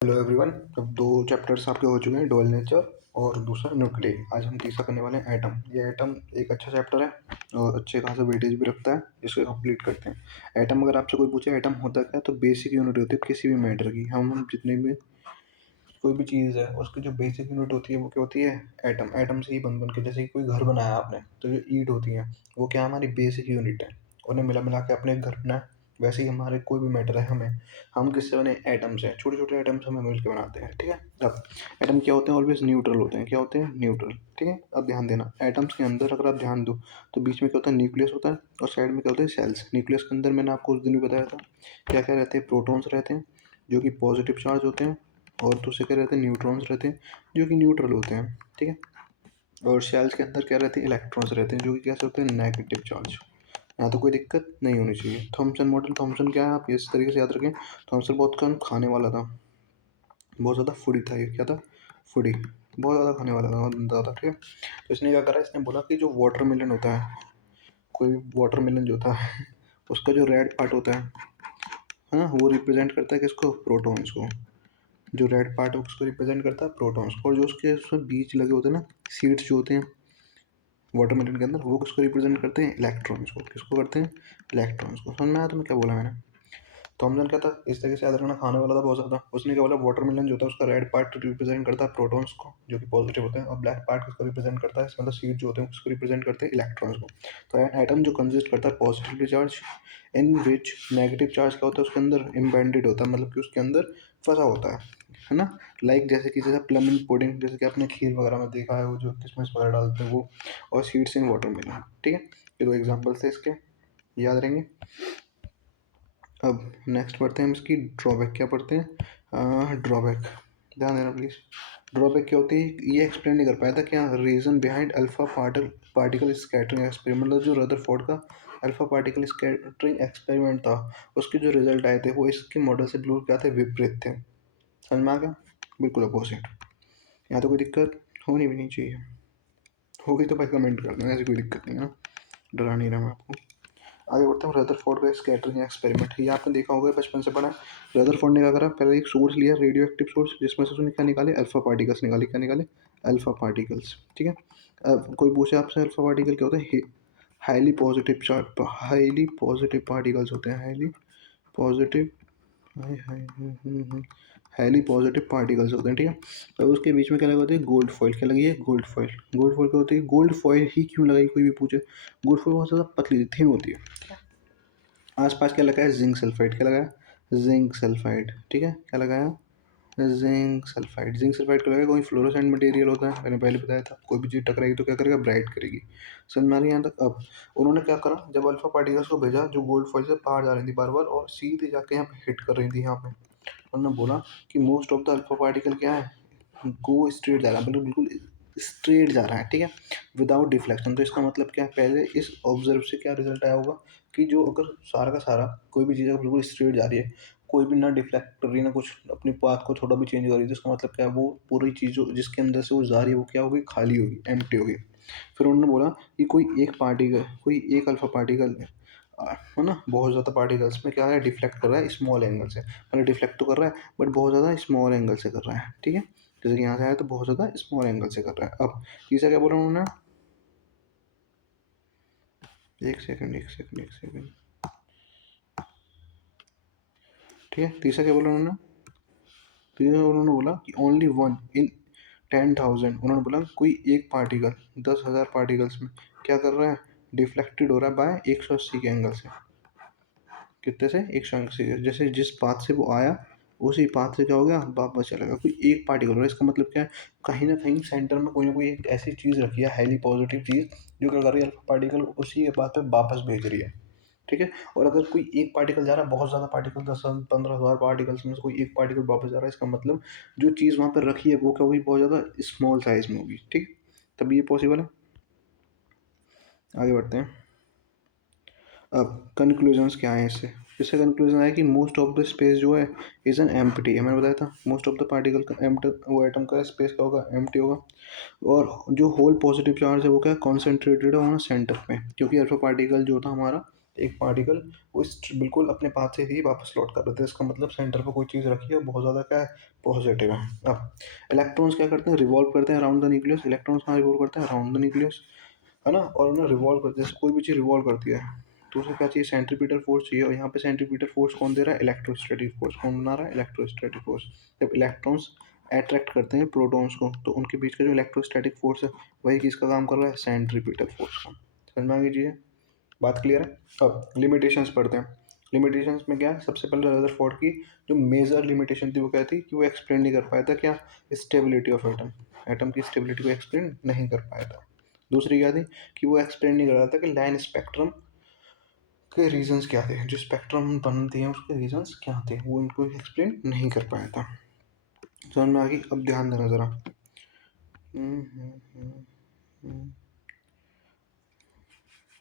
Hello everyone. अब दो chapters आपके हो चुके हैं, डुअल नेचर और दूसरा न्यूक्लियई। आज हम तीसरा करने वाले हैं एटम। ये एटम एक अच्छा चैप्टर है और अच्छे खासा वेटेज भी रखता है। इसको कंप्लीट करते हैं। एटम अगर आपसे कोई पूछे एटम होता क्या है, तो बेसिक यूनिट होती है किसी भी मैटर की। हम जितने भी कोई भी चीज़ है उसकी जो बेसिक यूनिट होती है वो क्या होती है? एटम। एटम से ही बन बन के, जैसे कि कोई घर बनाया आपने, तो जो ईंट होती है वो क्या हमारी बेसिक यूनिट है। उन्हें मिला मिला के अपने एक घर बनाया। वैसे ही हमारे कोई भी मैटर है, हम किससे बने? एटम से। छोटे छोटे एटम्स हमें मिल के बनाते हैं, ठीक है। अब एटम क्या होते हैं? ऑलवेज न्यूट्रल होते हैं। क्या होते हैं? न्यूट्रल, ठीक है। अब ध्यान देना, एटम्स के अंदर अगर आप ध्यान दो तो बीच में क्या होता है? न्यूक्लियस होता है और साइड में क्या होते हैं? सेल्स। न्यूक्लियस के अंदर मैंने आपको उस दिन भी बताया था क्या क्या रहते हैं? प्रोटॉन्स रहते हैं जो कि पॉजिटिव चार्ज होते हैं, और दूसरे क्या रहते हैं? न्यूट्रॉन्स रहते हैं जो कि न्यूट्रल होते हैं, ठीक है। और शेल्स के अंदर क्या रहते हैं? इलेक्ट्रॉन्स रहते हैं जो कि कैसे होते हैं? Negative charge. यहाँ तो कोई दिक्कत नहीं होनी चाहिए। Thompson model. थॉमसन क्या है, आप इस तरीके से याद रखें। थॉमसन बहुत कम खाने वाला था, बहुत ज़्यादा फूडी था। ये क्या था? फूडी। बहुत ज़्यादा खाने वाला था, बहुत ज़्यादा, ठीक है। तो इसने क्या करा? इसने बोला कि जो वाटरमेलन होता है, कोई भी वाटरमेलन जो होता है उसका जो रेड पार्ट होता है ना, वो रिप्रेजेंट करता है किसको? प्रोटॉन्स को। जो रेड पार्ट है उसको रिप्रेजेंट करता है प्रोटॉन्स को, और जो उसके उसमें बीज लगे होते हैं ना, सीड्स जो होते हैं वाटरमेलन के अंदर, वो किसको रिप्रेजेंट करते हैं? इलेक्ट्रॉन्स को। किसको करते हैं? इलेक्ट्रॉन्स को। समझ में आया तुम्हें क्या बोला मैंने? थॉमसन क्या था? इस तरीके से याद रखना, खाने वाला था बहुत ज़्यादा। उसने क्या बोला? वाटरमेलन जो होता है उसका रेड पार्ट रिप्रेजेंट करता है प्रोटॉन्स को जो कि पॉजिटिव होते हैं, और ब्लैक पार्ट किसको रिप्रेजेंट करता है? इसका मतलब सीड जो होते हैं उसको रिप्रेजेंट करते हैं इलेक्ट्रॉन्स को। तो एटम जो कंसिस्ट करता है पॉजिटिवली चार्ज, इन विच नेगेटिव चार्ज क्या होता है उसके अंदर? इम्बेडेड होता है, मतलब कि उसके अंदर फंसा होता है ना। लाइक जैसे कि जैसे प्लम इन पुडिंग, जैसे कि आपने खीर वगैरह में देखा है, वो जो किसमिस वगैरह डालते हैं वो, और सीड्स इन वाटरमेलन, ठीक है। ये दो एग्जाम्पल्स थे इसके, याद रहेंगे। अब नेक्स्ट पढ़ते हैं हम इसकी ड्रॉबैक। क्या पढ़ते हैं? ड्रॉबैक। ध्यान देना प्लीज़। ड्रॉबैक क्या होती है? ये एक्सप्लेन नहीं कर पाया था क्या? Reason behind alpha particle scattering experiment, मतलब जो रदरफोर्ड का अल्फा पार्टिकल स्कैटरिंग एक्सपेरिमेंट था, उसके जो रिजल्ट आए थे वो इसके मॉडल से बिल्कुल क्या थे? विपरीत थे। समझ में आ गया? बिल्कुल अपोजिट। यहाँ तो कोई दिक्कत होनी भी नहीं चाहिए। होगी तो भाई कमेंट कर देना, ऐसी कोई दिक्कत नहीं है ना, डरा नहीं रहा मैं आपको। आगे बढ़ते हैं। रदरफोर्ड का स्कैटरिंग एक्सपेरिमेंट, ये आपने देखा होगा, बचपन से पढ़ा है। रदरफोर्ड ने क्या करा? पहले एक सोर्स लिया, रेडियो एक्टिव सोर्स, जिसमें से उसने क्या निकाले? अल्फा पार्टिकल्स निकाले। क्या निकाले? अल्फा पार्टिकल्स, ठीक है। अब कोई पूछे आपसे अल्फा पार्टिकल क्या होते हैं? हाईली पॉजिटिव पार्टिकल्स होते हैं। Highly positive highly positive particles होते हैं, ठीक है। और उसके बीच में क्या लगा होती है? Gold foil. क्या लगी है? Gold foil. गोल्ड फॉइल क्या होती है? गोल्ड फॉइल ही क्यों लगाई, कोई भी पूछे। गोल्ड फॉइल बहुत ज़्यादा पतली थिन होती है। आसपास क्या लगाया? Zinc sulphide. क्या लगाया? जिंक सल्फाइड, ठीक है। क्या लगाया? Zinc sulphide. जिंक सल्फाइड को लगाया। कोई फ्लोरोसेंट मटेरियल होता है, मैंने पहले बताया था। कोई भी चीज़ टकराएगी तो क्या करेगा? ब्राइट करेगी। समझ में आ रही है यहाँ तक? अब उन्होंने क्या करा, जब अल्फा पार्टिकल्स को भेजा जो गोल्ड फॉइल से बाहर जा रही थी बार बार, और सीधे जाके यहाँ पे हिट कर रही थी यहाँ पे, उन्होंने बोला कि most of the alpha particle क्या है? गो स्ट्रेट जा रहा है, मतलब बिल्कुल स्ट्रेट जा रहा है, ठीक है, विदाउट डिफ्लेक्शन। तो इसका मतलब क्या है? पहले इस ऑब्जर्व से क्या रिजल्ट आया होगा कि जो अगर सारा का सारा कोई भी चीज़ अगर बिल्कुल स्ट्रेट जा रही है, कोई भी ना डिफ्लेक्ट कर रही है, ना कुछ अपनी पाथ को थोड़ा भी चेंज कर रही है, तो इसका मतलब क्या है? वो पूरी चीज़ जो जिसके अंदर से वो जा रही है वो क्या होगी? खाली होगी, एम्प्टी होगी। फिर उन्होंने बोला कि कोई एक अल्फा पार्टिकल है ना, बहुत ज़्यादा पार्टिकल्स में क्या है? डिफ्लेक्ट कर रहा है स्मॉल एंगल से। मतलब डिफ्लेक्ट तो कर रहा है बट बहुत ज़्यादा स्मॉल एंगल से कर रहा है, ठीक है। जैसे कि यहाँ से आया तो बहुत ज़्यादा स्मॉल एंगल से कर रहा है। अब तीसरा क्या बोला उन्होंने? एक सेकंड, ठीक है। तीसरा क्या बोला उन्होंने? तीसरा उन्होंने बोला कि ओनली वन इन 10,000। उन्होंने बोला कोई एक पार्टिकल 10,000 पार्टिकल्स में क्या कर रहा है? डिफ्लेक्टेड हो रहा है बाय 180 के एंगल से। कितने से? 180 से। जैसे जिस पाथ से वो आया उसी पाथ से क्या हो गया? वापस चला गया। कोई एक पार्टिकल हो रहा है, इसका मतलब क्या है? कहीं ना कहीं सेंटर में कोई ना कोई एक ऐसी चीज़ रखी है, हाईली पॉजिटिव चीज़, जो क्या कर रही है? अल्फा पार्टिकल उसी के पाथ पे वापस भेज रही है, ठीक है। और अगर कोई एक पार्टिकल जा रहा है, बहुत ज़्यादा पार्टिकल, 10-15 हज़ार पार्टिकल्स में से कोई एक पार्टिकल वापस जा रहा है, इसका मतलब जो चीज़ वहाँ पर रखी है वो क्या होगी? बहुत ज़्यादा स्मॉल साइज में होगी, ठीक। तभी ये पॉसिबल है। आगे बढ़ते हैं। अब कंक्लूजन्स क्या है इससे? इससे कंक्लूजन है कि मोस्ट ऑफ द स्पेस जो है इज़ एन एम्प्टी है। मैंने बताया था मोस्ट ऑफ द पार्टिकल का वो एटम का स्पेस क्या होगा? एम्प्टी होगा। और जो होल पॉजिटिव चार्ज है वो क्या? कॉन्सेंट्रेटेड है वहाँ सेंटर पे, क्योंकि अल्फा पार्टिकल जो था हमारा एक पार्टिकल वो बिल्कुल अपने पाथ से ही वापस लौट कर देता है। इसका मतलब सेंटर पर कोई चीज़ रखी है, बहुत ज़्यादा क्या है, पॉजिटिव है। अब इलेक्ट्रॉन्स क्या करते हैं, रिवॉल्व करते हैं अराउंड द न्यूक्लियस। इलेक्ट्रॉन्स कहाँ रिवॉल्व करते हैं, अराउंड द न्यूक्लियस, है ना। और उन्हें रिवॉल्व करते हैं, जैसे कोई भी चीज़ रिवॉल्व करती है तो उसे क्या चाहिए, सेंट्रीपिटल फोर्स चाहिए। और यहाँ पे सेंट्रीपिटल फोर्स कौन दे रहा है, इलेक्ट्रोस्टैटिक फोर्स। कौन बना रहा है, इलेक्ट्रोस्टैटिक फोर्स। जब इलेक्ट्रॉन्स अट्रैक्ट करते हैं प्रोटॉन्स को तो उनके बीच का जो इलेक्ट्रोस्टैटिक फोर्स है वही किसका काम कर रहा है, सेंट्रीपिटल फोर्स का। समझ में आ गई चीज़, बात क्लियर है। अब लिमिटेशंस पढ़ते हैं। लिमिटेशंस में क्या है, सबसे पहले रदरफोर्ड की जो मेजर लिमिटेशन थी वो क्या थी कि वो एक्सप्लेन नहीं कर पाया था क्या, स्टेबिलिटी ऑफ एटम। एटम की स्टेबिलिटी को एक्सप्लेन नहीं कर पाया था। दूसरी क्या थी कि वो एक्सप्लेन नहीं कर रहा था कि लाइन स्पेक्ट्रम के रीजंस क्या थे, जो स्पेक्ट्रम बनते हैं उसके रीजंस क्या थे, वो उनको एक्सप्लेन नहीं कर पाया था। समझ में आ गई। अब ध्यान देना जरा। हम्म, हम्म, हम्म,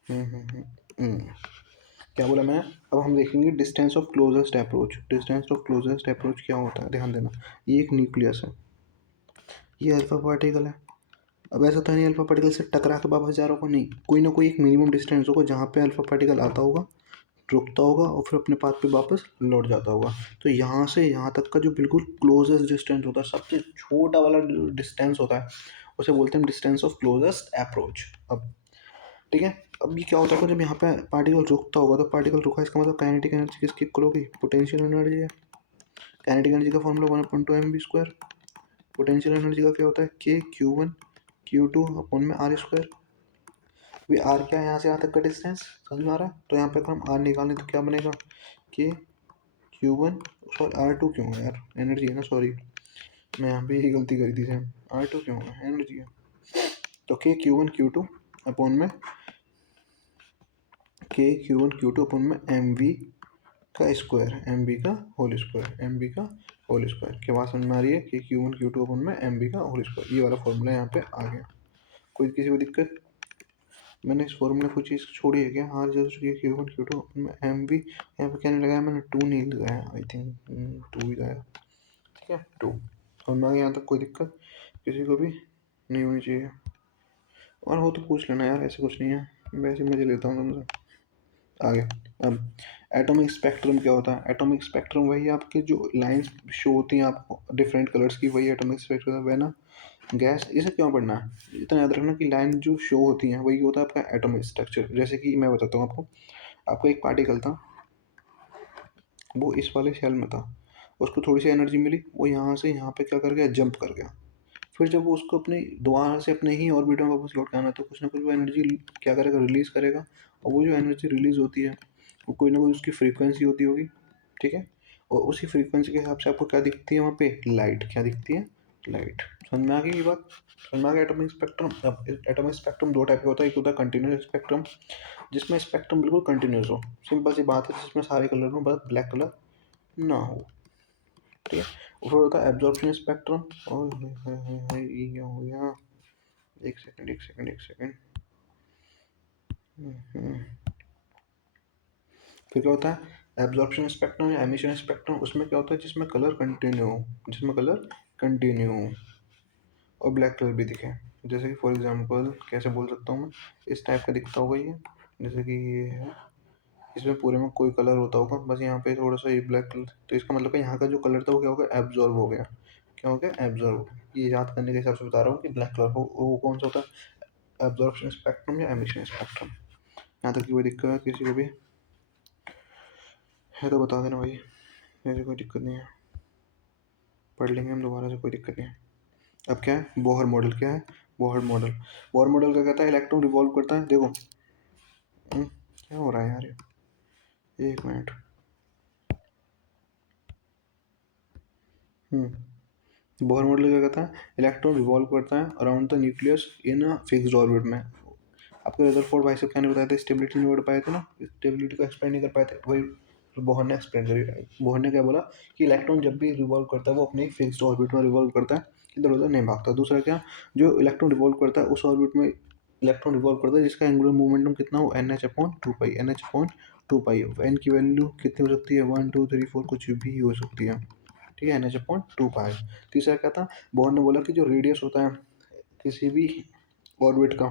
हम्म, हम्म। क्या बोला मैं, अब हम देखेंगे distance of closest approach. Distance of closest approach क्या होता है, ध्यान देना। ये एक न्यूक्लियस है, ये अल्फा पार्टिकल है। अब ऐसा तो नहीं अल्फा पार्टिकल से टकरा के वापस जा रहा होगा, नहीं, कोई ना कोई एक मिनिमम डिस्टेंस होगा जहाँ पे अल्फा पार्टिकल आता होगा, रुकता होगा और फिर अपने पाथ पे वापस लौट जाता होगा। तो यहाँ से यहाँ तक का जो बिल्कुल क्लोजेस्ट डिस्टेंस होता है, सबसे छोटा वाला डिस्टेंस होता है, उसे बोलते हैं डिस्टेंस ऑफ क्लोजेस्ट अप्रोच। अब ठीक है, अब ये क्या होता है जब यहाँ पे पार्टिकल रुकता होगा, तो पार्टिकल रुका इसका मतलब काइनेटिक एनर्जी किसकी इक्वल होगी, पोटेंशियल एनर्जी है। काइनेटिक एनर्जी का फॉर्मूला 1/2 mv²। पोटेंशियल एनर्जी का क्या होता है, के Q1 Q2 अपॉन में आर स्क्वायर। अभी आर क्या है, यहाँ से यहाँ तक का डिस्टेंस, समझ में आ रहा है। तो यहाँ पे अगर हम आर निकालें तो क्या बनेगा, के Q1, सॉरी R2 क्यों है यार, एनर्जी है ना, सॉरी मैं यहाँ पे ही गलती करी थी सेम। R2 क्यों है, एनर्जी है। तो के Q1 Q2 अपॉन में के Q1 Q2 अपॉन में mv का स्क्वायर, mv का होल स्क्वायर, mv का होल स्क्वायर। क्या बात समझ में आ रही है, कि Q1 Q2 अपॉन में mv का होल स्क्वायर, ये वाला फॉर्मूला यहाँ पे आ गया। कोई किसी को दिक्कत, मैंने इस फॉर्मूले कुछ चीज़ छोड़ी है क्या, हाँ जैसे Q1 Q2 अपॉन में mv, यहाँ पे क्या नहीं लगाया मैंने, 2 नहीं लगाया, आई थिंक 2 ही लगाया, ठीक है 2। समझ में आ गया यहाँ तक, कोई दिक्कत किसी को भी नहीं होनी चाहिए। और हो तो पूछ लेना यार, ऐसे कुछ नहीं है, वैसे मजे लेता हूँ तुमसे। आगे, अब एटॉमिक स्पेक्ट्रम क्या होता है। एटॉमिक स्पेक्ट्रम वही आपके जो लाइंस शो होती हैं आपको डिफरेंट कलर्स की, वही एटॉमिक स्पेक्ट्रम है ना। गैस, इसे क्यों पढ़ना है, इतना याद रखना कि लाइन जो शो होती हैं वही होता है आपका एटॉमिक स्ट्रक्चर। जैसे कि मैं बताता हूँ आपको, आपका एक पार्टिकल था, वो इस वाले शेल में था, उसको थोड़ी सी एनर्जी मिली, वो यहाँ से यहाँ पे क्या कर गया, जंप कर गया। फिर जब वो उसको अपने दोबारा से अपने ही ऑर्बिट में वापस लौट के आना, तो कुछ ना कुछ वो एनर्जी क्या करेगा, रिलीज़ करेगा। और वो जो एनर्जी रिलीज़ होती है वो कोई ना कोई उसकी फ्रीक्वेंसी होती होगी, ठीक है। और उसी फ्रीक्वेंसी के हिसाब से आपको क्या दिखती है वहाँ पे, लाइट। क्या दिखती है, लाइट। समझ में आ गई ये बात, समझ में आ गया एटॉमिक स्पेक्ट्रम। अब एटॉमिक स्पेक्ट्रम दो टाइप का होता है, एक होता है कंटिन्यूस स्पेक्ट्रम, जिसमें स्पेक्ट्रम बिल्कुल कंटिन्यूस हो, सिंपल सी बात है, जिसमें सारे कलर में बस ब्लैक कलर ना हो, ठीक है। और फिर होता है एब्जॉर्प्शन स्पेक्ट्रम। और ये क्या हो गया, एक सेकंड एक सेकंड एक सेकंड। फिर क्या होता है एब्जॉर्प्शन स्पेक्ट्रम या एमिशन स्पेक्ट्रम, उसमें क्या होता है, जिसमें कलर कंटिन्यू हो, जिसमें कलर कंटिन्यू हो और ब्लैक कलर भी दिखे। जैसे कि फॉर एग्जांपल कैसे बोल सकता हूँ मैं, इस टाइप का दिखता होगा ये, जैसे कि ये है, इसमें पूरे में कोई कलर होता होगा, बस यहाँ पे थोड़ा सा ये ब्लैक कलर, तो इसका मतलब है यहाँ का जो कलर था वो क्या होगा, एब्जॉर्ब हो गया। क्या हो गया, एब्जॉर्ब। ये याद करने के हिसाब से बता रहा हूँ कि ब्लैक कलर हो वो कौन सा होता है, एब्जॉर्प्शन स्पेक्ट्रम या एमिशन स्पेक्ट्रम। यहाँ तक की कोई दिक्कत है किसी को भी है तो बता देना भाई, ऐसे कोई दिक्कत नहीं है, पढ़ लेंगे हम दोबारा से, कोई दिक्कत नहीं है। अब क्या है, बोहर मॉडल। क्या है, बोहर मॉडल। बोहर मॉडल क्या कहता है, इलेक्ट्रॉन रिवॉल्व करता है, देखो क्या हो रहा है यार, एक मिनट। बोहर मॉडल क्या कहता है, इलेक्ट्रॉन रिवॉल्व करता है around the nucleus in a fixed orbit में। आपको रदरफोर्ड भाई साहब क्या नहीं बताया था, स्टेबिलिटी नहीं बढ़ पाए थे ना, स्टेबिलिटी को एक्सप्लेन नहीं कर पाए थे, वही बोहर ने एक्सप्लेन करी। बोहर ने क्या बोला कि इलेक्ट्रॉन जब भी रिवॉल्व करता है वो अपने फिक्स्ड ऑर्बिट में रिवॉल्व करता है, इधर उधर नहीं भागता। दूसरा क्या, जो इलेक्ट्रॉन रिवॉल्व करता है उस ऑर्बिट में इलेक्ट्रॉन रिवॉल्व करता है जिसका एंगुलर मोमेंटम कितना हो, NH/2 पाई, NH/2 पाई। एन की वैल्यू कितनी हो सकती है, 1 2 3 4 कुछ भी हो सकती है, ठीक है, NH/2 पाई। तीसरा क्या था, बोहर ने बोला कि जो रेडियस होता है किसी भी ऑर्बिट का।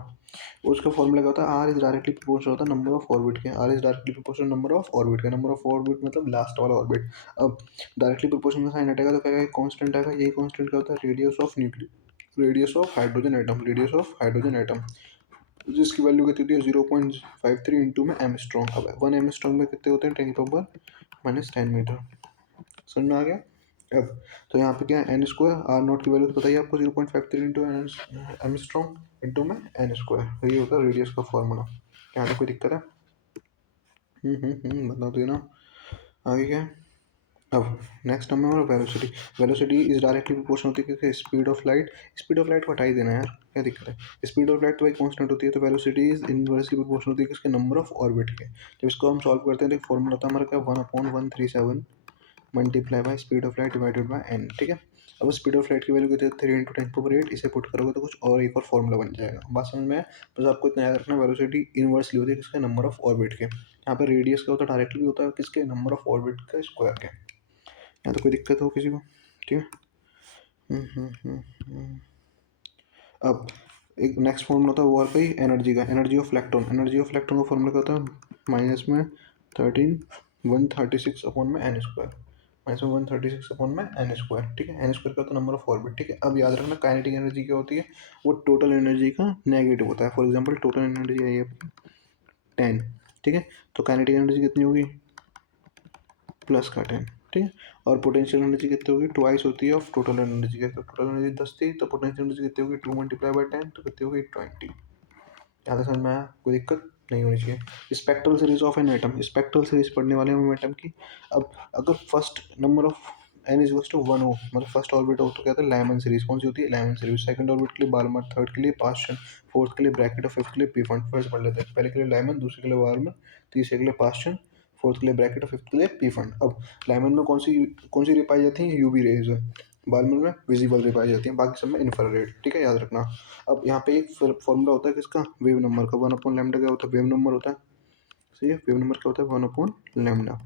उसका फॉर्मूला क्या होता है, आर इज डायरेक्टली प्रोपोर्शनल होता है नंबर ऑफ ऑर्बिट के। R is directly proportional number of orbit के। नंबर ऑफ ऑर्बिट मतलब लास्ट वाला ऑर्बिट। अब डायरेक्टली प्रोपोर्शनल का साइन हटेगा तो क्या कांस्टेंट आएगा। यही कांस्टेंट क्या होता है, radius of nucleus, radius of hydrogen atom, radius of hydrogen atom, जिसकी वैल्यू कितनी होती है 0.53 इंटू में एम स्ट्रॉन्ग। अब 1 एम स्ट्रॉन्ग में कितने होते हैं, 10⁻⁻10 मीटर। समझ में आ गया। अब तो यहाँ पे क्या है, एन स्क्वायर, आर नॉट की वैल्यू तो बताइए आपको 0.53 इंटू एम स्ट्रॉन्ग इंटू में एन स्क्वायर, यही होता है रेडियस का फॉर्मूला। यहाँ तक कोई दिक्कत है? बता दो ना। आगे क्या है, अब नेक्स्ट नंबर हमारा velocity. Velocity is directly proportional होती है क्योंकि speed of light. Speed of light को हटा ही देना यार, क्या दिक्कत है। स्पीड ऑफ लाइट तो भाई कांस्टेंट होती है, तो वेलोसिटी इज इनवर्सली प्रोपोर्शनल होती है किसके, नंबर ऑफ ऑर्बिट के। जब इसको हम सॉल्व करते हैं तो फॉर्मूला होता है हमारा क्या, 1/137 multiply by speed of light divided by n. ठीक है। अब स्पीड ऑफ लाइट की वैल्यू कितनी है, 3 × 10⁸। इसे पुट करोगे तो कुछ और एक और फॉर्मूला बन जाएगा। बात समझ में आया? बस आपको इतना याद रखना, वेलोसिटी इनवर्सली होती है किसके, नंबर ऑफ ऑर्बिट के। यहाँ पे रेडियस क्या होता है, डायरेक्टली भी होता है किसके, नंबर ऑफ ऑर्बिट का स्क्वायर के। यहाँ तो कोई दिक्कत हो किसी को? ठीक है। अब एक नेक्स्ट फॉर्मूला होता है वो है एनर्जी का, energy of electron. Energy of electron का फॉर्मूला क्या होता है, माइनस में 136 अपॉन में एन स्क्वायर, माइनस में 136 अपॉन में एन स्क्वायर। ठीक है। एन स्क्वायर का होता है नंबर ऑफ ऑर्बिट। ठीक है। अब याद रखना काइनेटिक एनर्जी क्या होती है, वो टोटल एनर्जी का नेगेटिव होता है। फॉर एग्जाम्पल टोटल एनर्जी आई है 10। ठीक है। तो काइनेटिक एनर्जी कितनी होगी, प्लस का 10। ठीक है। और पोटेंशियल एनर्जी कितनी होगी, ट्वाइस होती है ऑफ टोटल एनर्जी के। तो टोटल एनर्जी 10 थी, तो पोटेंशियल एनर्जी कितनी होगी, 2 × 10 तो कितनी होगी 20। ज़्यादा समझ में आया, कोई दिक्कत नहीं होनी चाहिए। Spectral series of an atom, spectral series पढ़ने वाले हम एटम की। अब अगर first number of n is two 1 हो, मतलब फर्स्ट ऑर्बिट हो, तो कहते हैं लाइमन सीरीज। कौन सी होती है, लाइमन सीरीज। सेकंड ऑर्बिट के लिए बार्मर, थर्ड के लिए पास्चन, फोर्थ के लिए ब्रैकेट और फिफ्थ के लिए पीफंड। फर्स्ट पढ़ लेते हैं, पहले के लिए लाइमन, दूसरे के लिए बार्मर, तीसरे के लिए पास्चन, फोर्थ के लिए ब्रैकेट और फिफ्थ के लिए पीफंड। अब लाइमन में कौन सी रे पाई जाती है, यूवी रेज। बार्मर में विजिबल रे पाई जाती है, बाकी सब में इंफ्रारेड। ठीक है, याद रखना। अब यहाँ पे एक फॉर्मूला होता है किसका, वेव नंबर का। 1/λ क्या होता है, वेव नंबर होता है। सही है, वेव नंबर क्या होता है, 1/λ।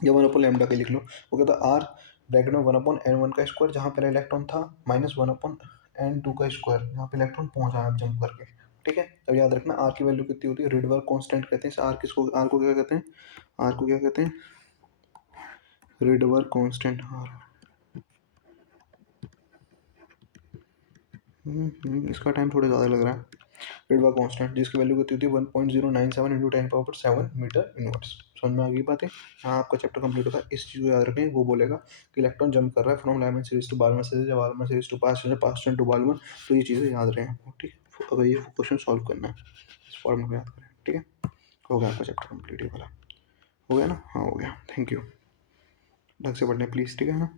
या 1/λ का लिख लो। वो कहता है आर ब्रैकेट में 1/n1 का स्क्वायर, जहाँ पहले इलेक्ट्रॉन था, माइनस 1/n2 का स्क्वायर, यहाँ पे इलेक्ट्रॉन पहुंचा है जंप करके। ठीक है। अब याद रखना आर की वैल्यू कितनी होती है, रिडवर्क कांस्टेंट कहते हैं आर किसको, आर को क्या कहते हैं, आर को क्या कहते हैं, रिडवर्क कांस्टेंट आर। इसका टाइम थोड़ा ज़्यादा लग रहा है। रिडवर्क कांस्टेंट जिसकी वैल्यू कितनी होती है 1.097 इंटू 10⁻7 मीटर इनवर्स। समझ में आ गई बातें? हाँ, आपका चैप्टर कंप्लीट होता है। इस चीज़ को याद रखें, वो बोलेगा कि इलेक्ट्रॉन जंप कर रहा है from Lyman series to Balmer series, या Balmer series to Paschen, Paschen to Balmer. तो ये चीज़ें याद रहें आपको। ठीक है। अगर ये क्वेश्चन सॉल्व करना है इस फॉर्म को याद करें। ठीक है। हो गया आपका चैप्टर कंप्लीट, ये वाला हो गया ना? हाँ, हो गया। Thank you. ढंग से पढ़ने प्लीज़। ठीक है ना?